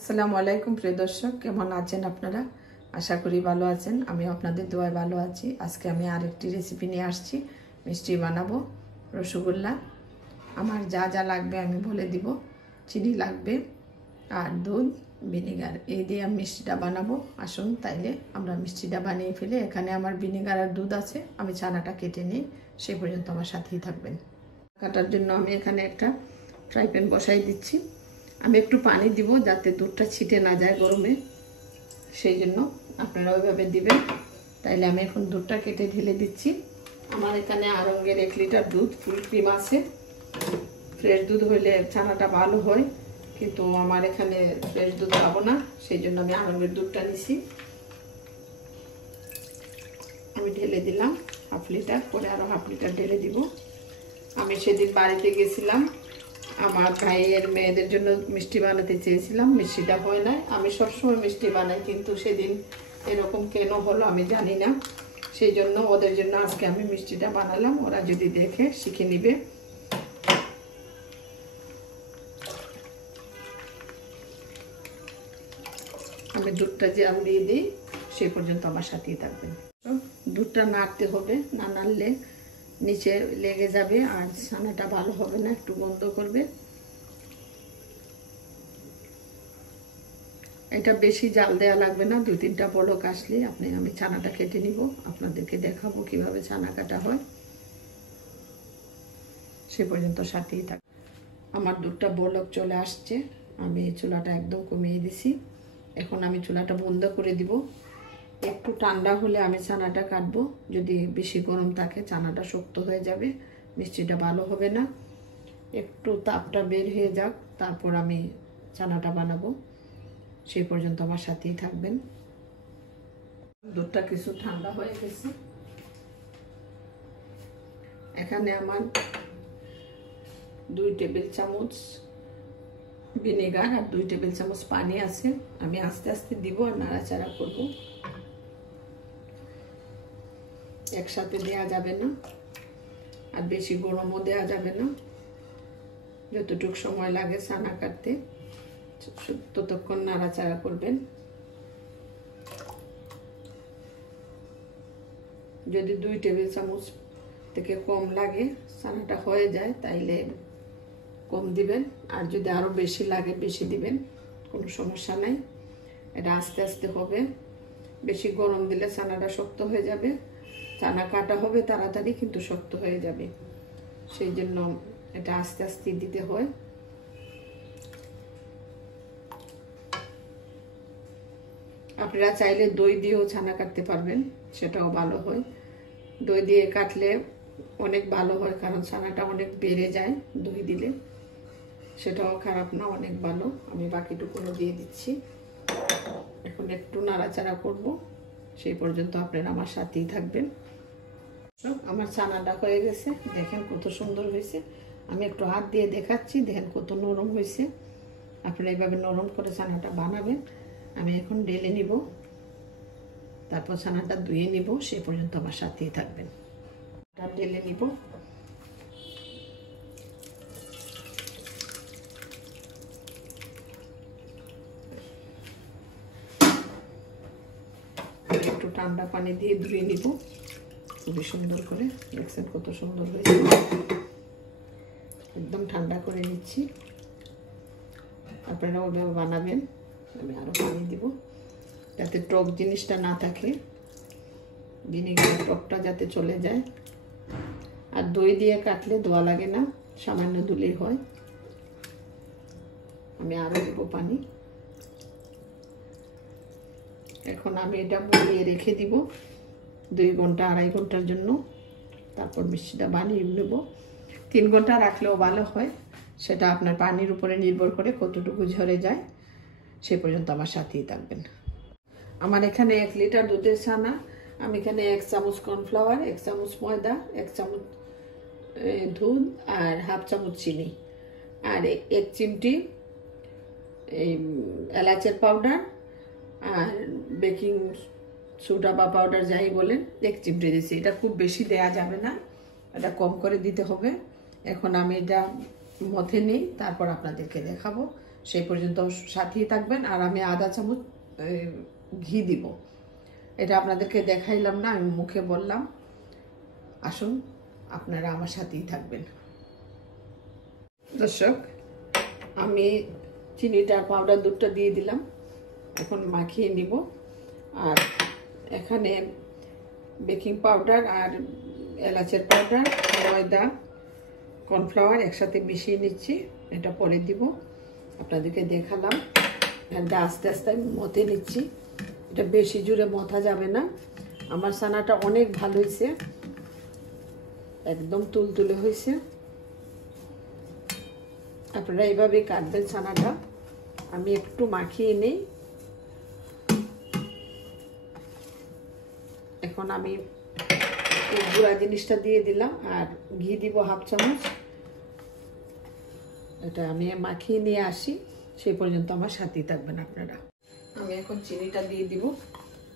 আসসালামু আলাইকুম প্রিয় দর্শক, কেমন আছেন আপনারা? আশা করি ভালো আছেন। আমি আপনাদের দোয়ায় ভালো আছি। আজকে আমি আরেকটি রেসিপি নিয়ে আসছি। মিষ্টি বানাবো, রসগোল্লা। আমার যা যা লাগবে আমি বলে দিব। চিনি লাগবে আর দুধ, ভিনেগার, এই দিয়ে আমি মিষ্টিটা বানাবো। আসুন তাইলে আমরা মিষ্টিটা বানিয়ে ফেলি। এখানে আমার ভিনেগার আর দুধ আছে, আমি ছানাটা কেটে নিই। সেই পর্যন্ত আমার সাথেই থাকবেন। কাটার জন্য আমি এখানে একটা ফ্রাই প্যান বসাই দিচ্ছি। আমি একটু পানি দিব যাতে দুধটা ছিটে না যায় গরমে, সেই জন্য আপনারা ওইভাবে দিবেন। তাইলে আমি এখন দুধটা কেটে ঢেলে দিচ্ছি। আমার এখানে আরঙ্গের 1 লিটার দুধ, ফুল ক্রিম আছে। ফ্রেশ দুধ হইলে ছানাটা ভালো হয়, কিন্তু আমার এখানে ফ্রেশ দুধ পাবো না, সেই জন্য আমি আরঙ্গের দুধটা নিছি। আমি ঢেলে দিলাম হাফ লিটার, পরে আরও হাফ লিটার ঢেলে দিব। আমি সেদিন বাড়িতে গেছিলাম, আমার ভাইয়ের মেয়েদের জন্য মিষ্টি বানাতে চেয়েছিলাম, মিষ্টিটা হয় না। আমি সবসময় মিষ্টি বানাই, কিন্তু সেদিন এরকম কেন হলো আমি জানি না। সেই জন্য ওদের জন্য আজকে আমি মিষ্টিটা বানালাম। ওরা যদি দেখে শিখে নিবে। আমি দুধটা জাল দিয়ে দিই, সেই পর্যন্ত আমার সাথেই থাকবেন। দুধটা নাড়তে হবে, না নাড়লে নিচে লেগে যাবে আর ছানাটা ভালো হবে না, একটু বন্ধ করবে। এটা বেশি জাল দেওয়া লাগবে না, 2-3টা বলক আসলে আমি ছানাটা কেটে নিব, আপনাদেরকে দেখাবো কিভাবে ছানা কাটা হয়। সে পর্যন্ত সাথেই থাক। আমার দুধটা বলক চলে আসছে, আমি চুলাটা একদম কমিয়ে দিছি। এখন আমি চুলাটা বন্ধ করে দিব। একটু ঠান্ডা হলে আমি ছানাটা কাটবো। যদি বেশি গরম থাকে ছানাটা শক্ত হয়ে যাবে, মিষ্টিটা ভালো হবে না। একটু তাপটা বের হয়ে যাক, তারপর আমি ছানাটা বানাবো। সেই পর্যন্ত আমার সাথেই থাকবেন। দুধটা কিছু ঠান্ডা হয়ে গেছে। এখানে আমার 2 টেবিল চামচ ভিনেগার আর 2 টেবিল চামচ পানি আছে। আমি আস্তে আস্তে দিব আর নাড়াচাড়া করব। একসাথে দেয়া যাবে না, আর বেশি গরমও দেয়া যাবে না। যতটুকু সময় লাগে ছানা কাটতে ততক্ষণ নাড়াচাড়া করবেন। যদি 2 টেবিল চামচ থেকে কম লাগে, ছানাটা হয়ে যায়, তাইলে কম দিবেন। আর যদি আরো বেশি লাগে বেশি দিবেন, কোনো সমস্যা নাই। এটা আস্তে আস্তে হবে। বেশি গরম দিলে ছানাটা শক্ত হয়ে যাবে। ছানা কাটা হবে তাড়াতাড়ি, কিন্তু শক্ত হয়ে যাবে। সেই জন্য এটা আস্তে আস্তে দিতে হয়। আপনারা চাইলে দই দিয়েও ছানা কাটতে পারবেন, সেটাও ভালো হয়। দই দিয়ে কাটলে অনেক ভালো হয়, কারণ ছানাটা অনেক বেড়ে যায় দই দিলে। সেটাও খারাপ না, অনেক ভালো। আমি বাকিটুকুও দিয়ে দিচ্ছি। এখন একটু নাড়াচাড়া করব, সেই পর্যন্ত আপনারা আমার সাথেই থাকবেন। আমার ছানাটা হয়ে গেছে, দেখেন কত সুন্দর হয়েছে। আমি একটু হাত দিয়ে দেখাচ্ছি, দেখেন কত নরম হয়েছে। আপনারা এইভাবে নরম করে ছানাটা বানাবেন। আমি এখন ঢেলে নিব, তারপর ছানাটা ধুয়ে নিব। সেই পর্যন্ত আমার সাথেই থাকবেন। ঢেলে নিব। একটু ঠান্ডা পানি দিয়ে ধুয়ে নিব খুবই সুন্দর করে। দেখছেন কত সুন্দর হয়েছে। একদম ঠান্ডা করে নিচ্ছি। আপনারা ওইভাবে বানাবেন। আমি আরো পানি দিব যাতে টক জিনিসটা না থাকে, ভিনেগার টকটা যাতে চলে যায়। আর দই দিয়ে কাটলে ধোয়া লাগে না, সামান্য ধুলেই হয়। আমি আরো দেব পানি। এখন আমি এটা বলিয়ে রেখে দিব 2 ঘন্টা 2.5 ঘন্টার জন্য। তারপর মিষ্টিটা বানিয়ে নেব। 3 ঘন্টা রাখলেও ভালো হয়, সেটা আপনার পানির উপরে নির্ভর করে কতটুকু ঝরে যায়। সে পর্যন্ত আমার সাথেই থাকবেন। আমার এখানে 1 লিটার দুধের ছানা। আমি এখানে 1 চামচ কর্নফ্লাওয়ার, 1 চামচ ময়দা, 1 চামচ দুধ আর হাফ চামচ চিনি, আর 1 চিমটি এলাচের পাউডার আর বেকিং সোডা বা পাউডার যাই বলেন 1 চিমটি দিয়েছি। এটা খুব বেশি দেয়া যাবে না, এটা কম করে দিতে হবে। এখন আমি এটা মথে নিই, তারপর আপনাদেরকে দেখাবো। সেই পর্যন্ত সাথেই থাকবেন। আর আমি আধা চামচ ঘি দিব, এটা আপনাদেরকে দেখাইলাম না, আমি মুখে বললাম। আসুন আপনারা আমার সাথেই থাকবেন। দর্শক, আমি চিনিটা পাউডার দুধটা দিয়ে দিলাম, এখন মাখিয়ে নিব। আর এখানে বেকিং পাউডার আর এলাচের পাউডার, ময়দা, কর্নফ্লাওয়ার একসাথে মিশিয়ে নিচ্ছি, এটা পরে দিব, আপনাদেরকে দেখালাম। এটা আস্তে আস্তে আমি মথে নিচ্ছি, এটা বেশি জোরে মথা যাবে না। আমার ছানাটা অনেক ভালো হয়েছে, একদম তুলতুলে হয়েছে। আপনারা এইভাবে কাটবেন ছানাটা। আমি একটু মাখিয়ে নেই। এখন আমি গুঁড়া জিনিসটা দিয়ে দিলাম আর ঘি দিব হাফ চামচ। এটা আমি মাখিয়ে নিয়ে আসি, সেই পর্যন্ত আমার সাথেই থাকবেন আপনারা। আমি এখন চিনিটা দিয়ে দিব,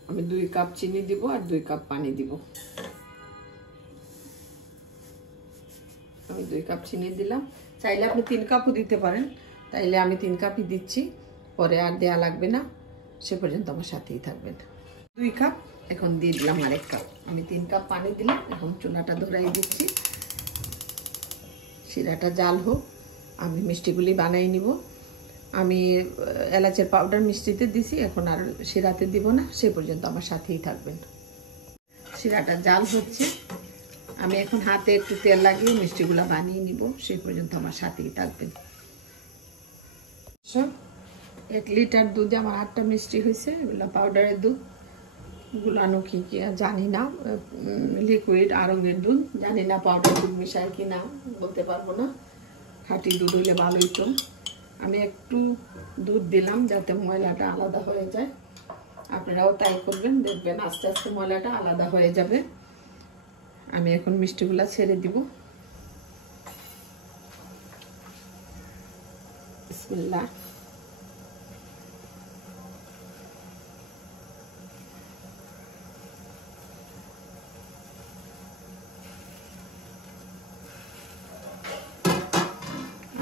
আমি 2 কাপ চিনি দিব আর 2 কাপ পানি দিব। আমি 2 কাপ চিনি দিলাম, চাইলে আপনি 3 কাপও দিতে পারেন, তাইলে আমি 3 কাপই দিচ্ছি, পরে আর দেয়া লাগবে না, সে পর্যন্ত আমার সাথেই থাকবেন। 2 কাপ, এখন দিয়ে দিলাম আরেক কাপ। আমি 3 কাপ পানি দিলাম, এখন চুলাটা ধরাই দিচ্ছি। শিরাটা জাল হোক, আমি মিষ্টিগুলি বানাই নিব। আমি এলাচের পাউডার মিষ্টিতে দিছি, এখন আর শিরাতে দিব না, সে পর্যন্ত আমার সাথেই থাকবেন। শিরাটা জাল হচ্ছে, আমি এখন হাতে একটু তেল লাগিয়ে মিষ্টিগুলো বানিয়ে নিব, সেই পর্যন্ত আমার সাথেই থাকবেন। 1 লিটার দুধে আমার 8টা মিষ্টি হয়েছে। এগুলো পাউডারের দুধ, গুলানো কি জানি না, লিকুইড আড়ঙের দুধ জানি না, পাউডার দুধ মিশায় কি না বলতে পারবো না। খাঁটি দুধ হইলে ভালোই তো। আমি একটু দুধ দিলাম যাতে ময়লাটা আলাদা হয়ে যায়, আপনারাও তাই করবেন, দেখবেন আস্তে আস্তে ময়লাটা আলাদা হয়ে যাবে। আমি এখন মিষ্টিগুলা ছেড়ে দিব। বিসমিল্লাহ।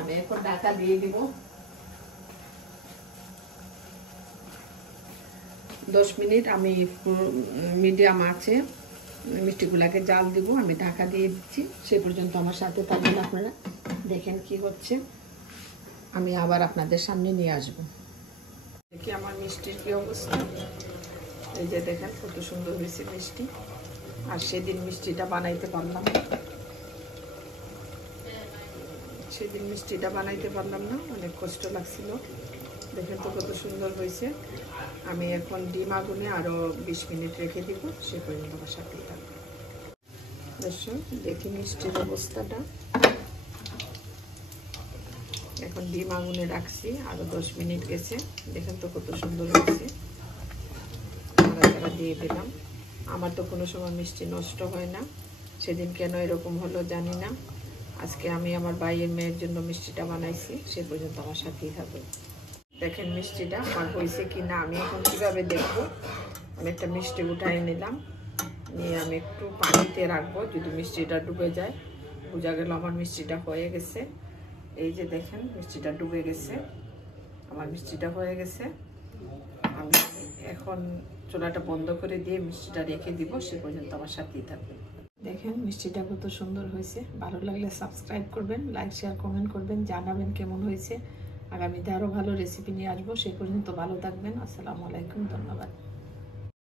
আমি এখন ঢাকা দিয়ে দিব। 10 মিনিট আমি মিডিয়াম আছে মিষ্টিগুলাকে জাল দিব, আমি ঢাকা দিয়ে দিচ্ছি, সেই পর্যন্ত আমার সাথে থাকবেন আপনারা। দেখেন কি হচ্ছে, আমি আবার আপনাদের সামনে নিয়ে আসব। দেখি আমার মিষ্টির কি অবস্থা। এই যে দেখেন কত সুন্দর হয়েছে মিষ্টি। আর সেদিন মিষ্টিটা বানাইতে পারলাম না, অনেক কষ্ট লাগছিল। দেখেন তো কত সুন্দর হয়েছে। আমি এখন ডিম আগুনে আরো 20 মিনিট রেখে দিব, সে পর্যন্ত আমার সাথেই থাকবে। দর্শক, দেখি মিষ্টির অবস্থাটা। এখন ডিম আগুনে রাখছি, আরো 10 মিনিট গেছে। দেখেন তো কত সুন্দর হয়েছে। দিয়ে দিলাম। আমার তো কোনো সময় মিষ্টি নষ্ট হয় না, সেদিন কেন এরকম হলো জানি না। আজকে আমি আমার ভাইয়ের মেয়ের জন্য মিষ্টিটা বানাইছি, সে পর্যন্ত আমার সাথেই থাকবে। দেখেন মিষ্টিটা আমার হয়েছে কি না, আমি এখন কিভাবে দেখবো। আমি একটা মিষ্টি উঠাই নিলাম, নিয়ে আমি একটু পানিতে রাখবো, যদি মিষ্টিটা ডুবে যায় বোঝা গেল আমার মিষ্টিটা হয়ে গেছে। এই যে দেখেন মিষ্টিটা ডুবে গেছে, আমার মিষ্টিটা হয়ে গেছে। আমি এখন চুলাটা বন্ধ করে দিয়ে মিষ্টিটা রেখে দিব, সে পর্যন্ত আমার সাথেই থাকবে। দেখেন মিষ্টিটা কত সুন্দর হয়েছে। ভালো লাগলে সাবস্ক্রাইব করবেন, লাইক শেয়ার কমেন্ট করবেন, জানাবেন কেমন হয়েছে। আগামীতে আরও ভালো রেসিপি নিয়ে আসবো, সেই পর্যন্ত ভালো থাকবেন। আসসালামু আলাইকুম, ধন্যবাদ।